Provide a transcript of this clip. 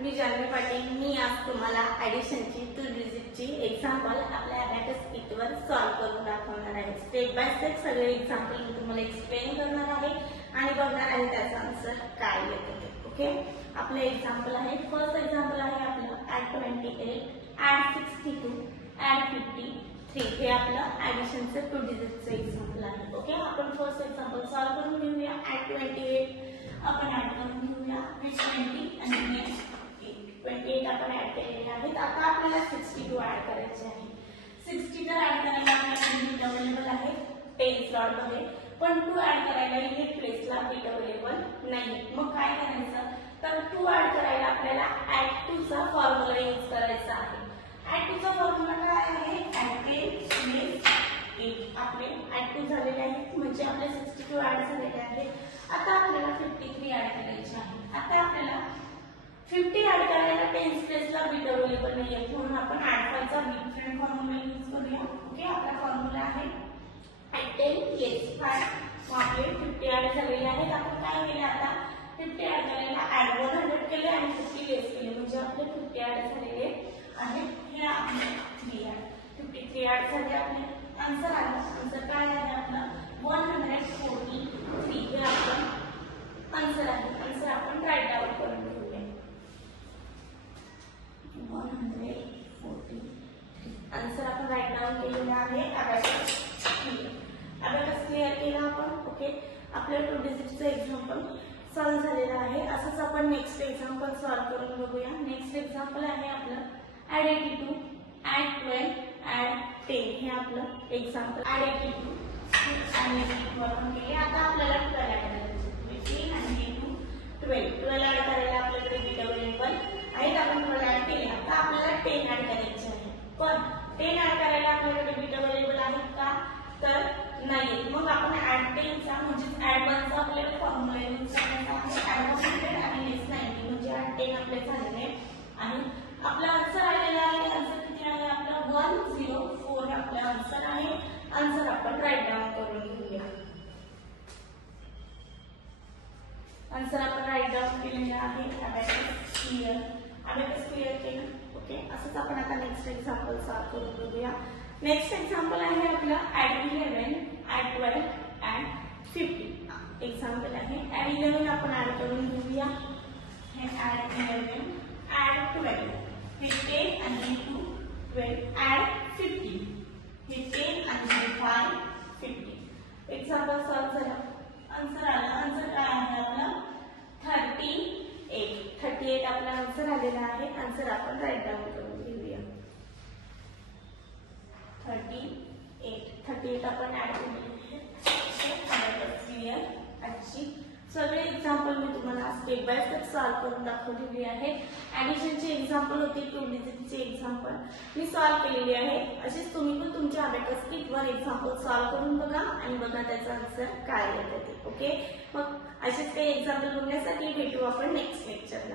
मी जानवी पाटील. मी आज तुम्हाला ॲडिशनची 2 डिजिटची एक्झाम्पल आपल्या अबॅकस किटवर सॉल्व्ह करून दाखवणार आहे. स्टेप बाय स्टेप सगळे एक्झाम्पल मी तुम्हाला एक्सप्लेन करणार आहे आणि बघणार आहे त्याचा आन्सर काय येतो ते. ओके, आपले एक्झाम्पल आहे. फर्स्ट एक्झाम्पल आहे आपलं ॲड 28, ॲड 62, ॲड 53. हे आपलं ॲडिशनचं 2 डिजिटचं एक्झाम्पल आहे. ओके, आपण फर्स्ट एक्झाम्पल सॉल्व्ह करून घेऊया. ॲड 28 आपण ॲड करून घेऊया. 20 आणि 28 आपण ऍड केलेले आहेत. आता आपल्याला 62 ऍड करायचे आहे. 60 तर ऍड करायला आपल्याला बीट अवेलेबल आहे 10 स्लॉट मध्ये, पण 2 ऍड करायला इथे प्लेसला बीट अवेलेबल नाही. मग काय करायचं, तर 2 ऍड करायला आपल्याला ऍड 2 चा फॉर्म्युला यूज करायचा आहे. ऍड 2 चा फॉर्म्युला काय आहे, ऍड 10 8. आपले ऍड 2 झालेले आहेत म्हणजे आपले 62 ऍड झालेले आहेत. आता आपल्याला 53 ऍड करायचे आहे. आता आपल्याला 50 ऍड करायला 10 प्लेसला बीट अवेलेबल नाही आहे, म्हणून आपण ऍड 5 चा डिफरंट फॉर्म्युला यूज करूया. ओके, आपला फॉर्म्युला आहे ऍड 10 येस 5. मग आपले 50 ऍड झालेले आहेत. आपण काय केले, आता 50 ऍड करायला ऍड 100 केले आणि 50 लेस केले म्हणजे आपले 50 ऍड झालेले आहेत. हे आपले 3 ऍड 53 ऍड झाले. आपले आन्सर आला. आन्सर काय आहे आपला 143. हे आपलं आन्सर आहे. आन्सर आपण राईट डाउन करून घेऊया. 143 आन्सर आपण राईट डाउन केलेला आहे. अबॅकस क्लिअर केला आपण. ओके, आपल्या 2 डिजिटचं एक्झाम्पल सॉल्व्ह झालेलं आहे. असंच आपण नेक्स्ट एक्झाम्पल सॉल्व्ह करून बघूया. नेक्स्ट एक्झाम्पल आहे आपलं ऍड 82, ऍड 12, ऍड 10. हे आपलं एक्झाम्पल ऍड 82 आणि 82 आपण केले. आता आपल्याला 12 ऍड करायचे. 15 आणि 12 ऍड करायला आपल्याकडे बीट अवेलेबल आहेत. आपण 12 ऍड केले. आता आपल्याला 10 ऍड करायचे आहे, पण 10 ऍड करायला आपल्याकडे बीट अवेलेबल आहेत का, तर नाही. मग आपण ऍड 10 चा म्हणजे ऍड 1 चा आपल्याला फॉर्म्युला यूज करायचा आहे. ऍड 100 आणि लेस 90 म्हणजे ऍड 10 आपले झालेले आणि आपला आन्सर आलेला आहे. आन्सर किती आहे आपला 104. आपला आन्सर आहे. आन्सर आपण राईट डाउन करून घेऊया. आन्सर आपण राईट डाउन केलेला आहे. अबॅकस क्लिअर केलं. ओके, असंच आपण आता नेक्स्ट एक्झाम्पल सॉल्व्ह करून बघूया. नेक्स्ट एक्झाम्पल आहे आपला ऍड 11, ऍड 12, ऍड 50. एक्झाम्पल आहे ऍड 11 आपण ऍड करून घेऊया. हे ऍड 11, ऍड 12. हे 10 आणि 2 12, ऍड 50. हे 10 आणि 5 50. एक्झाम्पल सॉल्व्ह झाला. आन्सर आला. आन्सर काय आहे आपला 38 आपला आन्सर आलेला आहे. आन्सर आपण राईट डाउन करून घेऊया. 38 आपण ऍड केलेले क्लिअर. आजची सगळे एक्झाम्पल मी तुम्हाला स्टेप बाय स्टेप सॉल्व्ह करून दाखवलेली आहे. ॲडिशनचे एक्झाम्पल होते, 2 डिजिटचे एक्झाम्पल मी सॉल्व्ह केलेली आहे. असेच तुम्ही पण तुमच्या अबॅकस किटवर एक्झाम्पल सॉल्व्ह करून बघा आणि बघा त्याचा आन्सर काय येतं ते. ओके, मग असेच काही एक्झाम्पल बघण्यासाठी भेटू आपण नेक्स्ट लेक्चरला.